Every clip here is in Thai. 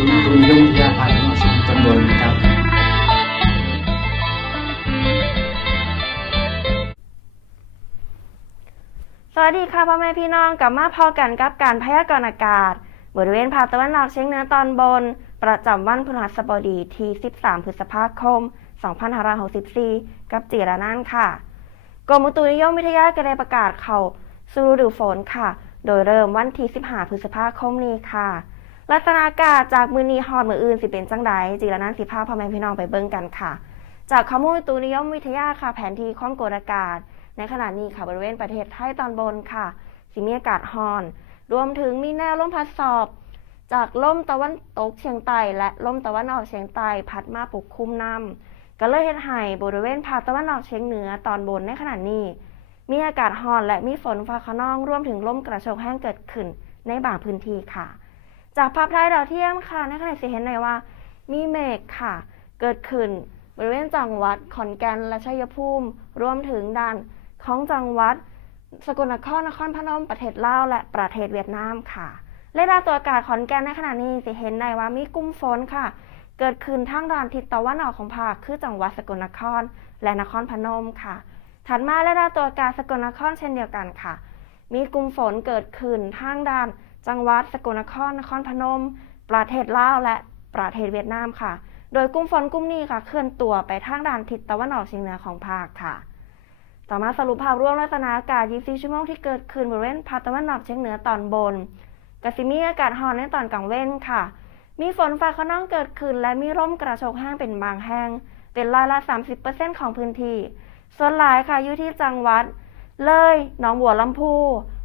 ศูนย์อุตุนิยมวิทยาพันออกเฉียงตอนบนครับสวัสดีค่ะพ่อแม่พี่น้องกลับมาพอกันกับการพยากรณ์อากาศ บริเวณภาคตะวันออกเฉียงเหนือตอนบน ประจำวันพฤหัสบดีที่ 13 พฤษภาคม 2564 กับจีรนันค่ะกรมอุตุนิยมวิทยาก็ได้ประกาศเขาสู่ฤดูฝนค่ะ โดยเริ่มวันที่ 15 พฤษภาคมนี้ค่ะ ลักษณะอากาศจากมือนีฮอดมืออื่นสิเป็นจังใดจีรานันสิพาพ่อแม่พี่น้องไปเบิ่งกันค่ะ จากข้อมูลตุนิยมวิทยาค่ะแผนที่ความกดอากาศ ในขณะนี้ค่ะบริเวณประเทศไทยตอนบนค่ะสิมีอากาศร้อน รวมถึงมีแนวลมพัดสอบ จากลมตะวันตกเฉียงใต้และลมตะวันออกเฉียงใต้พัดมาปกคลุมนำก็เลยเฮ็ดให้บริเวณภาคตะวันออกเฉียงเหนือตอนบนในขณะนี้ มีอากาศร้อนและมีฝนฟ้าขนองรวมถึงลมกระโชกแห้งเกิดขึ้นในบางพื้นที่ค่ะ จากภาพถ่ายดาวเทียมค่ะในขณะที่เห็นได้ว่า มีเมฆค่ะ เกิดขึ้นบริเวณจังหวัดขอนแก่นและชัยภูมิ รวมถึงด้านของจังหวัด สกลนครนครพนมประเทศลาวและประเทศเวียดนามค่ะเรดาร์ตัวอากาศขอนแก่นในขณะนี้จะเห็นได้ว่ามีกลุ่มฝนค่ะ เกิดขึ้นทางด้านทิศตะวันออกของภาคคือจังหวัดสกลนคร และนครพนมค่ะ ถัดมาเรดาร์ตัวอากาศสกลนครเช่นเดียวกันค่ะ มีกลุ่มฝนเกิดขึ้นทางด้าน จังหวัดสกลนคร นครพนม ประเทศลาว และประเทศเวียดนามค่ะ โดยกลุ่มฝนกลุ่มนี้ค่ะเคลื่อนตัวไปทางด้านทิศตะวันออกเฉียงเหนือของภาคค่ะ ต่อมาสรุปภาพรวมลักษณะอากาศ 24 ชั่วโมงที่เกิดขึ้นบริเวณภาคตะวันออกเฉียงเหนือตอนบนกสิมีอากาศร้อนในตอนกลางเว้นค่ะ มีฝนฟ้าขนองเกิดขึ้น และมีร่มกระโชกแห้งเป็นบางแห้ง เป็นร้อยละ 30%ของพื้นที่ ส่วนหลายค่ะอยู่ที่จังหวัด เลย หนองบัวลำพู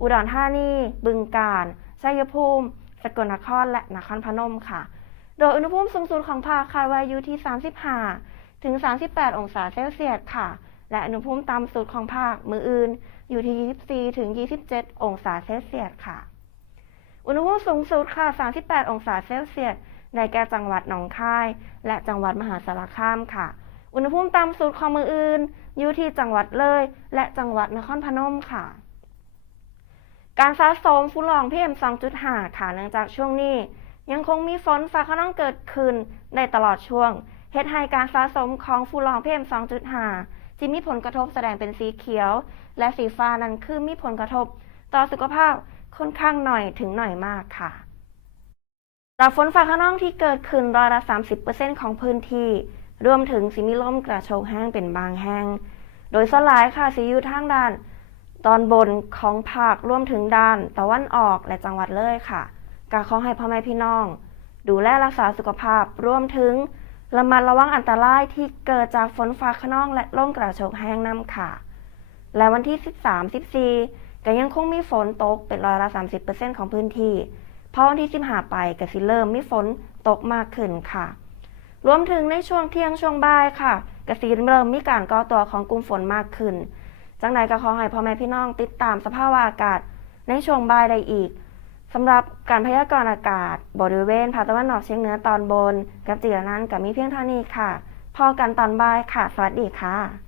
อุดรธานี บึงกาฬ ชัยภูมิ สกลนคร และนครพนมค่ะ โดยอุณหภูมิสูงสุดของภาคคาดว่าอยู่ที่ 35 ถึง 38 องศาเซลเซียสค่ะ และอุณหภูมิต่ำสุดของภาคมืออื่น อยู่ที่ 24 ถึง 27 องศาเซลเซียสค่ะ อุณหภูมิสูงสุดค่ะ 38 องศาเซลเซียสในแก่จังหวัดหนองคาย และจังหวัดมหาสารคามค่ะ อุณหภูมิต่ำสุดของมืออื่น อยู่ที่จังหวัดเลย และจังหวัดนครพนมค่ะ การสะสมฝุ่นละออง PM 2.5 ค่ะ เนื่องจากช่วงนี้ ยังคงมีฝนฟ้าขนองเกิดขึ้นในตลอดช่วงเฮ็ดให้การสะสมของฝุ่นละออง PM 2.5 ที่มีผลกระทบแสดงเป็นสีเขียว และสีฟ้านั้นคือมีผลกระทบ ต่อสุขภาพค่อนข้างหน่อยถึงหน่อยมากค่ะจากฝนฟ้าขนองที่เกิดขึ้นร้อยละ30%ของพื้นที่ รวมถึงสิมีลมกระโชกแห้งเป็นบางแห้ง โดยสลายค่ะสิอยู่ทางด้าน ตอนบนของภาครวมถึงด้านตะวันออกและจังหวัดเลยค่ะกาขอให้พ่อแม่พี่น้อง ดูแลรักษาสุขภาพรวมถึงระมัดระวังอันตรายที่เกิดจากฝนฟ้าขนองและลมกระโชกแห้งน้ำค่ะ และวันที่ 13 14ก็ยังคงมีฝนตกเป็นร้อยละ30%ของพื้นที่พราะวันที่ 15 ไปก็สิเริ่มมีฝนตกมากขึ้นค่ะ รวมถึงในช่วงเที่ยงช่วงบ่ายค่ะกสิเริ่มมีการก่อตัวของกลุ่มฝนมากขึ้น จังใดก็ขอให้พ่อแม่พี่น้องติดตามสภาพอากาศในช่วงบ่ายได้อีกสำหรับการพยากรณ์อากาศ บริเวณภาคตะวันออกเฉียงเหนือตอนบน กับจีรนั้นกับมีเพียงเท่านี้ค่ะ พอกันตอนบ่ายค่ะ สวัสดีค่ะ